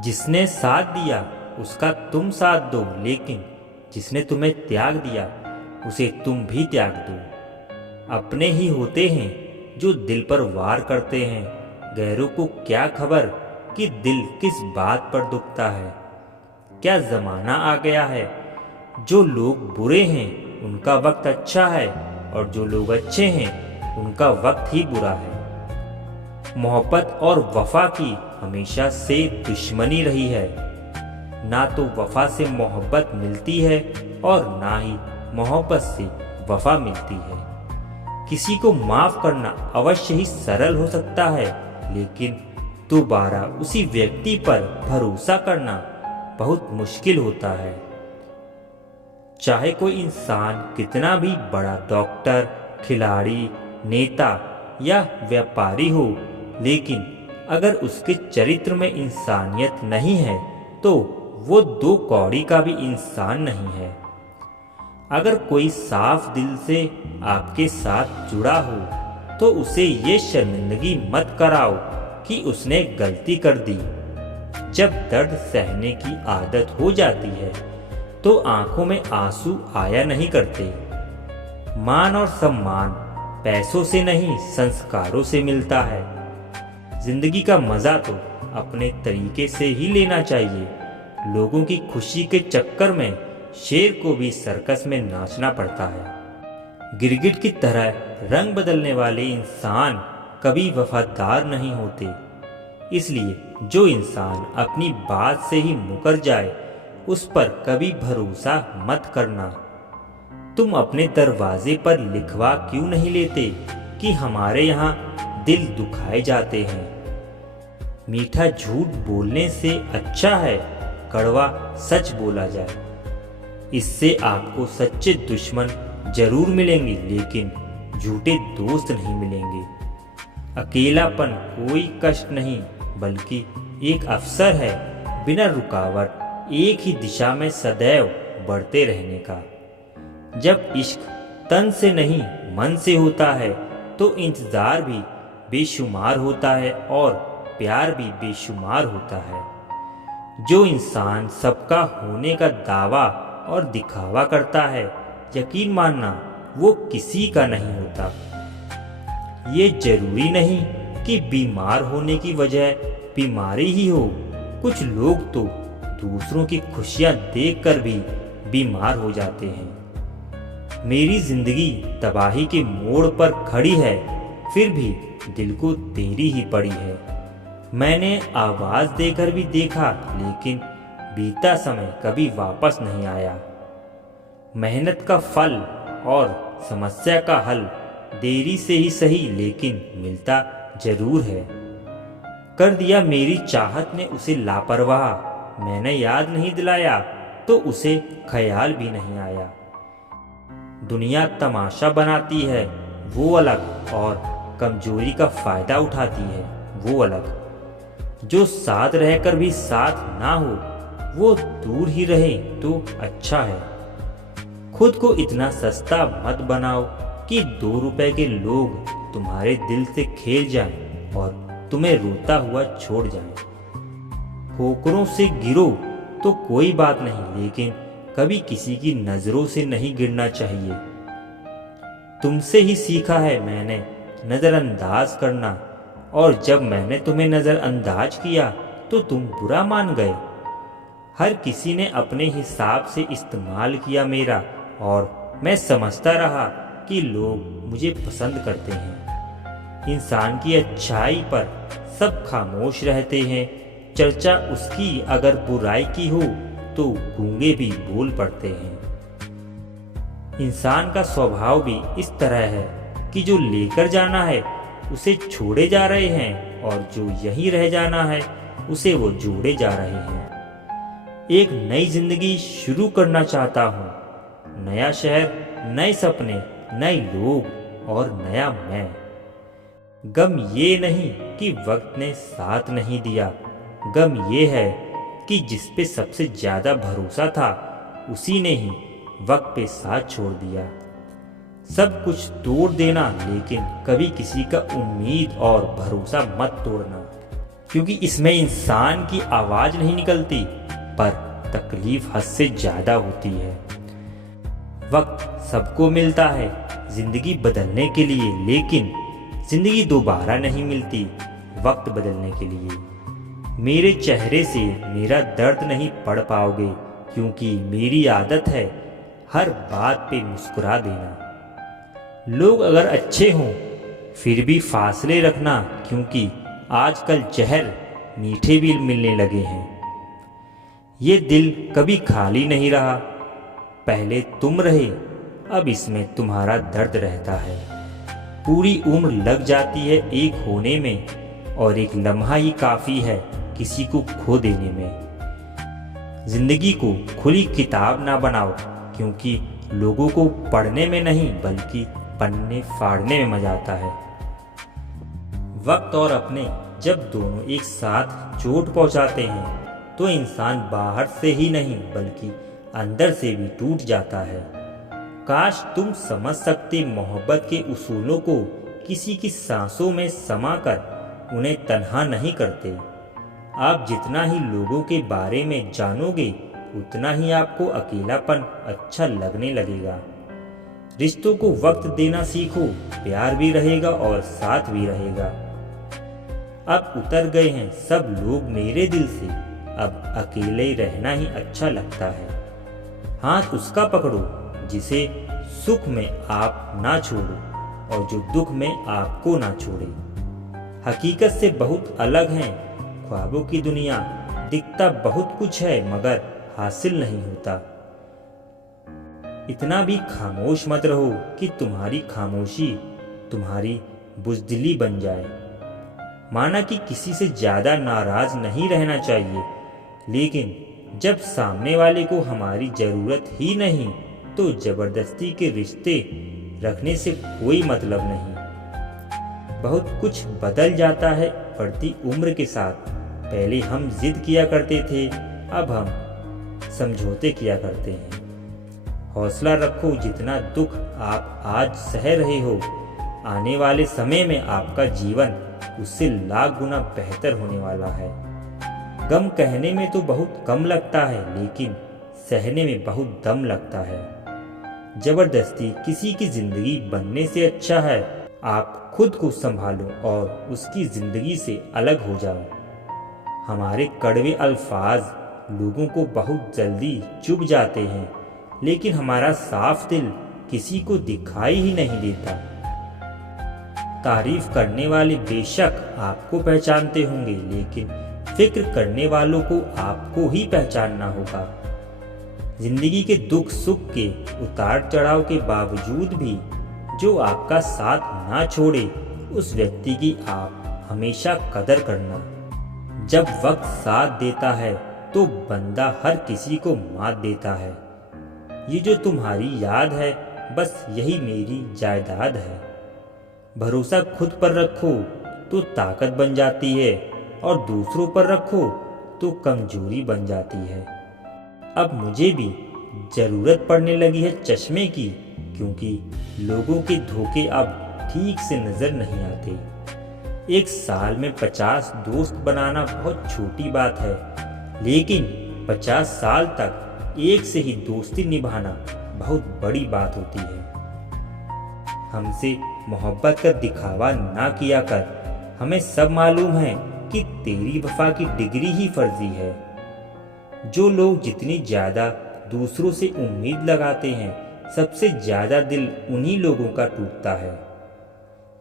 जिसने साथ दिया उसका तुम साथ दो, लेकिन जिसने तुम्हें त्याग दिया उसे तुम भी त्याग दो। अपने ही होते हैं जो दिल पर वार करते हैं, गैरों को क्या खबर कि दिल किस बात पर दुखता है। क्या ज़माना आ गया है, जो लोग बुरे हैं उनका वक्त अच्छा है और जो लोग अच्छे हैं उनका वक्त ही बुरा है। मोहब्बत और वफा की हमेशा से दुश्मनी रही है। ना तो वफा से मोहब्बत मिलती है और ना ही मोहब्बत से वफा मिलती है। किसी को माफ करना अवश्य ही सरल हो सकता है, लेकिन दोबारा उसी व्यक्ति पर भरोसा करना बहुत मुश्किल होता है। चाहे कोई इंसान कितना भी बड़ा डॉक्टर, खिलाड़ी, नेता या व्यापारी हो, लेकिन अगर उसके चरित्र में इंसानियत नहीं है तो वो दो कौड़ी का भी इंसान नहीं है। अगर कोई साफ दिल से आपके साथ जुड़ा हो तो उसे ये शर्मिंदगी मत कराओ कि उसने गलती कर दी। जब दर्द सहने की आदत हो जाती है तो आंखों में आंसू आया नहीं करते। मान और सम्मान पैसों से नहीं संस्कारों से मिलता है। जिंदगी का मजा तो अपने तरीके से ही लेना चाहिए। लोगों की खुशी के चक्कर में शेर को भी सर्कस में नाचना पड़ता है। गिरगिट की तरह रंग बदलने वाले इंसान कभी वफादार नहीं होते। इसलिए जो इंसान अपनी बात से ही मुकर जाए उस पर कभी भरोसा मत करना। तुम अपने दरवाजे पर लिखवा क्यों नहीं लेते कि हमारे यहाँ दिल दुखाए जाते हैं। मीठा झूठ बोलने से अच्छा है कड़वा सच बोला जाए। इससे आपको सच्चे दुश्मन जरूर मिलेंगे, लेकिन झूठे दोस्त नहीं मिलेंगे। अकेलापन कोई कष्ट नहीं बल्कि एक अवसर है, बिना रुकावट एक ही दिशा में सदैव बढ़ते रहने का। जब इश्क तन से नहीं मन से होता है तो इंतजार भी बेशुमार होता है और प्यार भी बेशुमार होता है। जो इंसान सबका होने का दावा और दिखावा करता है, यकीन मानना वो किसी का नहीं होता। ये जरूरी नहीं कि बीमार होने की वजह बीमारी ही हो। कुछ लोग तो दूसरों की खुशियां देखकर भी बीमार हो जाते हैं। मेरी जिंदगी तबाही के मोड़ पर खड़ी है, फिर भी दिल को तेरी ही पड़ी है। मैंने आवाज देकर भी देखा, लेकिन बीता समय कभी वापस नहीं आया। मेहनत का फल और समस्या का हल देरी से ही सही लेकिन मिलता जरूर है। कर दिया मेरी चाहत ने उसे लापरवाह। मैंने याद नहीं दिलाया तो उसे ख्याल भी नहीं आया। दुनिया तमाशा बनाती है वो अलग, और कमजोरी का फायदा उठाती है वो अलग। जो साथ रहकर भी साथ ना हो वो दूर ही रहे तो अच्छा है। खुद को इतना सस्ता मत बनाओ कि 2 रुपए के लोग तुम्हारे दिल से खेल जाएं और तुम्हें रोता हुआ छोड़ जाएं। ठोकरों से गिरो तो कोई बात नहीं, लेकिन कभी किसी की नजरों से नहीं गिरना चाहिए। तुमसे ही सीखा है मैंने नजरअंदाज करना, और जब मैंने तुम्हें नजरअंदाज किया तो तुम बुरा मान गए। हर किसी ने अपने हिसाब से इस्तेमाल किया मेरा, और मैं समझता रहा कि लोग मुझे पसंद करते हैं। इंसान की अच्छाई पर सब खामोश रहते हैं। चर्चा उसकी अगर बुराई की हो तो गूंगे भी बोल पड़ते हैं। इंसान का स्वभाव भी इस तरह है कि जो लेकर जाना है उसे छोड़े जा रहे हैं, और जो यहीं रह जाना है उसे वो जोड़े जा रहे हैं। एक नई जिंदगी शुरू करना चाहता हूँ। नया शहर, नए सपने, नए लोग और नया मैं। गम ये नहीं कि वक्त ने साथ नहीं दिया, गम ये है कि जिस पे सबसे ज्यादा भरोसा था उसी ने ही वक्त पे साथ छोड़ दिया। सब कुछ तोड़ देना, लेकिन कभी किसी का उम्मीद और भरोसा मत तोड़ना। क्योंकि इसमें इंसान की आवाज़ नहीं निकलती, पर तकलीफ हद से ज़्यादा होती है। वक्त सबको मिलता है ज़िंदगी बदलने के लिए, लेकिन ज़िंदगी दोबारा नहीं मिलती वक्त बदलने के लिए। मेरे चेहरे से मेरा दर्द नहीं पढ़ पाओगे, क्योंकि मेरी आदत है हर बात पे मुस्कुरा देना। लोग अगर अच्छे हों फिर भी फासले रखना, क्योंकि आजकल जहर मीठे भी मिलने लगे हैं। ये दिल कभी खाली नहीं रहा, पहले तुम रहे, अब इसमें तुम्हारा दर्द रहता है। पूरी उम्र लग जाती है एक होने में, और एक लम्हा ही काफ़ी है किसी को खो देने में। जिंदगी को खुली किताब ना बनाओ, क्योंकि लोगों को पढ़ने में नहीं बल्कि पन्ने फाड़ने में मजा आता है। वक्त और अपने जब दोनों एक साथ चोट पहुंचाते हैं तो इंसान बाहर से ही नहीं बल्कि अंदर से भी टूट जाता है। काश तुम समझ सकते मोहब्बत के उसूलों को, किसी की सांसों में समाकर उन्हें तन्हा नहीं करते। आप जितना ही लोगों के बारे में जानोगे उतना ही आपको अकेलापन अच्छा लगने लगेगा। रिश्तों को वक्त देना सीखो, प्यार भी रहेगा और साथ भी रहेगा। अब उतर गए हैं सब लोग मेरे दिल से, अब अकेले रहना ही अच्छा लगता है। हाथ उसका पकड़ो जिसे सुख में आप ना छोड़ो, और जो दुख में आपको ना छोड़े। हकीकत से बहुत अलग हैं ख्वाबों की दुनिया, दिखता बहुत कुछ है मगर हासिल नहीं होता। इतना भी खामोश मत रहो कि तुम्हारी खामोशी तुम्हारी बुज़दिली बन जाए। माना कि किसी से ज़्यादा नाराज़ नहीं रहना चाहिए, लेकिन जब सामने वाले को हमारी ज़रूरत ही नहीं तो ज़बरदस्ती के रिश्ते रखने से कोई मतलब नहीं। बहुत कुछ बदल जाता है बढ़ती उम्र के साथ। पहले हम जिद किया करते थे, अब हम समझौते किया करते हैं। हौसला रखो, जितना दुख आप आज सह रहे हो आने वाले समय में आपका जीवन उससे लाख गुना बेहतर होने वाला है। गम कहने में तो बहुत कम लगता है, लेकिन सहने में बहुत दम लगता है। जबरदस्ती किसी की जिंदगी बनने से अच्छा है आप खुद को संभालो और उसकी जिंदगी से अलग हो जाओ। हमारे कड़वे अल्फाज लोगों को बहुत जल्दी चुभ जाते हैं, लेकिन हमारा साफ दिल किसी को दिखाई ही नहीं देता। तारीफ करने वाले बेशक आपको पहचानते होंगे, लेकिन फिक्र करने वालों को आपको ही पहचानना होगा। जिंदगी के दुख सुख के उतार चढ़ाव के बावजूद भी जो आपका साथ ना छोड़े, उस व्यक्ति की आप हमेशा कदर करना। जब वक्त साथ देता है तो बंदा हर किसी को मात देता है। ये जो तुम्हारी याद है बस यही मेरी जायदाद है। भरोसा खुद पर रखो तो ताकत बन जाती है, और दूसरों पर रखो तो कमजोरी बन जाती है। अब मुझे भी जरूरत पड़ने लगी है चश्मे की, क्योंकि लोगों के धोखे अब ठीक से नजर नहीं आते। एक साल में 50 दोस्त बनाना बहुत छोटी बात है, लेकिन 50 साल तक एक से ही दोस्ती निभाना बहुत बड़ी बात होती है। हमसे मोहब्बत का दिखावा ना किया कर, हमें सब मालूम है कि तेरी वफा की डिग्री ही फर्जी है। जो लोग जितनी ज़्यादा दूसरों से उम्मीद लगाते हैं, सबसे ज़्यादा दिल उन्हीं लोगों का टूटता है।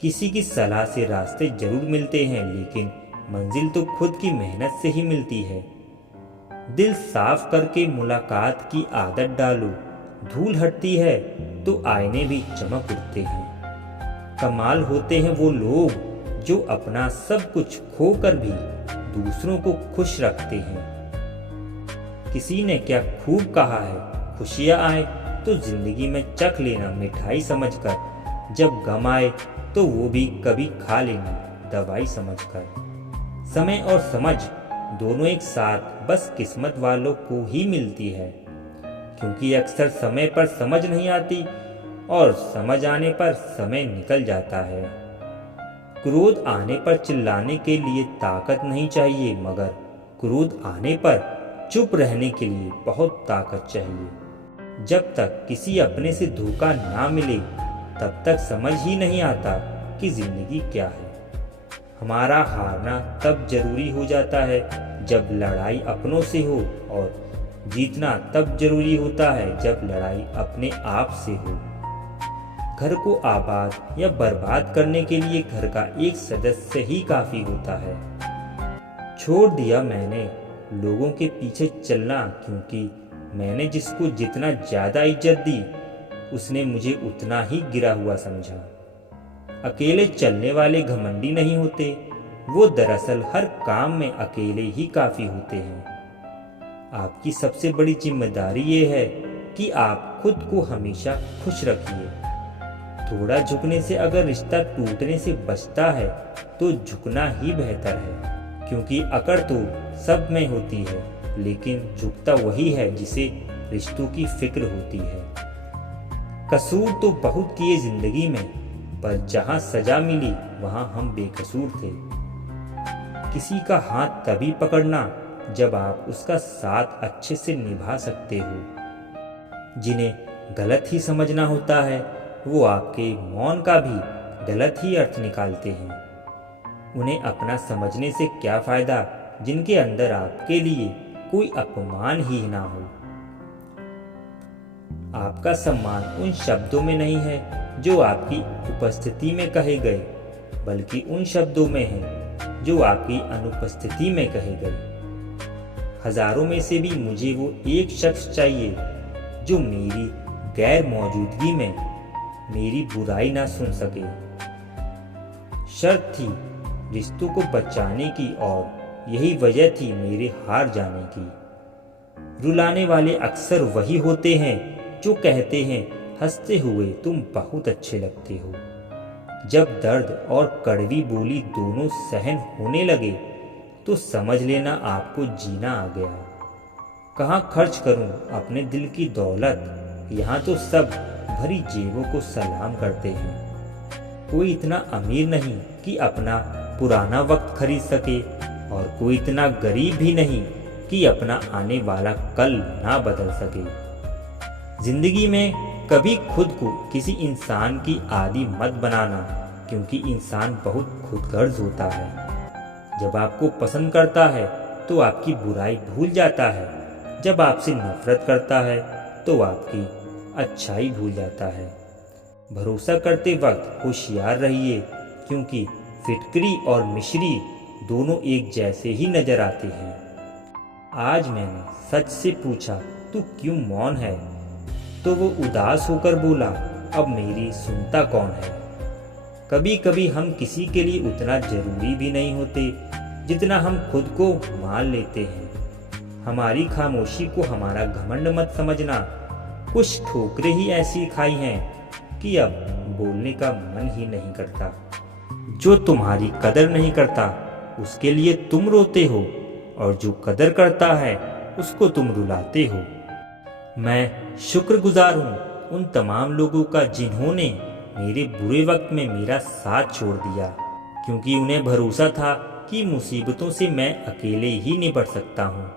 किसी की सलाह से रास्ते जरूर मिलते हैं, लेकिन मंजिल तो खुद की मेहनत से ही मिलती है। दिल साफ करके मुलाकात की आदत डालो, धूल हटती है तो आईने भी चमक उठते हैं। कमाल होते हैं वो लोग जो अपना सब कुछ खोकर भी दूसरों को खुश रखते हैं। किसी ने क्या खूब कहा है, खुशियाँ आए तो जिंदगी में चख लेना मिठाई समझकर, जब गम आए तो वो भी कभी खा लेना दवाई समझकर। समय और समझ दोनों एक साथ बस किस्मत वालों को ही मिलती है, क्योंकि अक्सर समय पर समझ नहीं आती और समझ आने पर समय निकल जाता है। क्रोध आने पर चिल्लाने के लिए ताकत नहीं चाहिए, मगर क्रोध आने पर चुप रहने के लिए बहुत ताकत चाहिए। जब तक किसी अपने से धोखा ना मिले तब तक समझ ही नहीं आता कि जिंदगी क्या है। हमारा हारना तब जरूरी हो जाता है जब लड़ाई अपनों से हो, और जीतना तब जरूरी होता है जब लड़ाई अपने आप से हो। घर को आबाद या बर्बाद करने के लिए घर का एक सदस्य ही काफी होता है। छोड़ दिया मैंने लोगों के पीछे चलना, क्योंकि मैंने जिसको जितना ज्यादा इज्जत दी उसने मुझे उतना ही गिरा हुआ समझा। अकेले चलने वाले घमंडी नहीं होते, वो दरअसल हर काम में अकेले ही काफी होते हैं। आपकी सबसे बड़ी जिम्मेदारी ये है कि आप खुद को हमेशा खुश रखिए। थोड़ा झुकने से अगर रिश्ता टूटने से बचता है तो झुकना ही बेहतर है, क्योंकि अकड़ तो सब में होती है, लेकिन झुकता वही है जिसे रिश्तों की फिक्र होती है। कसूर तो बहुत किए जिंदगी में, पर जहां सजा मिली वहां हम बेकसूर थे। किसी का हाथ तभी पकड़ना जब आप उसका साथ अच्छे से निभा सकते हो। जिन्हें गलत ही समझना होता है वो आपके मौन का भी गलत ही अर्थ निकालते हैं। उन्हें अपना समझने से क्या फायदा जिनके अंदर आपके लिए कोई अपमान ही ना हो। आपका सम्मान उन शब्दों में नहीं है जो आपकी उपस्थिति में कहे गए, बल्कि उन शब्दों में है जो आपकी अनुपस्थिति में कहे गए। हजारों में से भी मुझे वो एक शख्स चाहिए जो मेरी गैर मौजूदगी में मेरी बुराई ना सुन सके। शर्त थी रिश्तों को बचाने की, और यही वजह थी मेरे हार जाने की। रुलाने वाले अक्सर वही होते हैं जो कहते हैं हंसते हुए तुम बहुत अच्छे लगते हो। जब दर्द और कड़वी बोली दोनों सहन होने लगे तो समझ लेना आपको जीना आ गया। कहाँ खर्च करूं अपने दिल की दौलत, यहाँ तो सब भरी जेबों को सलाम करते हैं। कोई इतना अमीर नहीं कि अपना पुराना वक्त खरीद सके, और कोई इतना गरीब भी नहीं कि अपना आने वाला कल ना बदल सके। जिंदगी में कभी खुद को किसी इंसान की आदी मत बनाना, क्योंकि इंसान बहुत खुदगर्ज होता है। जब आपको पसंद करता है तो आपकी बुराई भूल जाता है, जब आपसे नफरत करता है तो आपकी अच्छाई भूल जाता है। भरोसा करते वक्त होशियार रहिए, क्योंकि फिटकरी और मिश्री दोनों एक जैसे ही नजर आते हैं। आज मैंने सच से पूछा तू क्यों मौन है, तो वो उदास होकर बोला अब मेरी सुनता कौन है। कभी कभी हम किसी के लिए उतना जरूरी भी नहीं होते जितना हम खुद को मान लेते हैं। हमारी खामोशी को हमारा घमंड मत समझना। कुछ ठोकरें ही ऐसी खाई हैं कि अब बोलने का मन ही नहीं करता। जो तुम्हारी कदर नहीं करता उसके लिए तुम रोते हो, और जो कदर करता है उसको तुम रुलाते हो। मैं शुक्रगुजार हूँ उन तमाम लोगों का जिन्होंने मेरे बुरे वक्त में मेरा साथ छोड़ दिया, क्योंकि उन्हें भरोसा था कि मुसीबतों से मैं अकेले ही निपट सकता हूँ।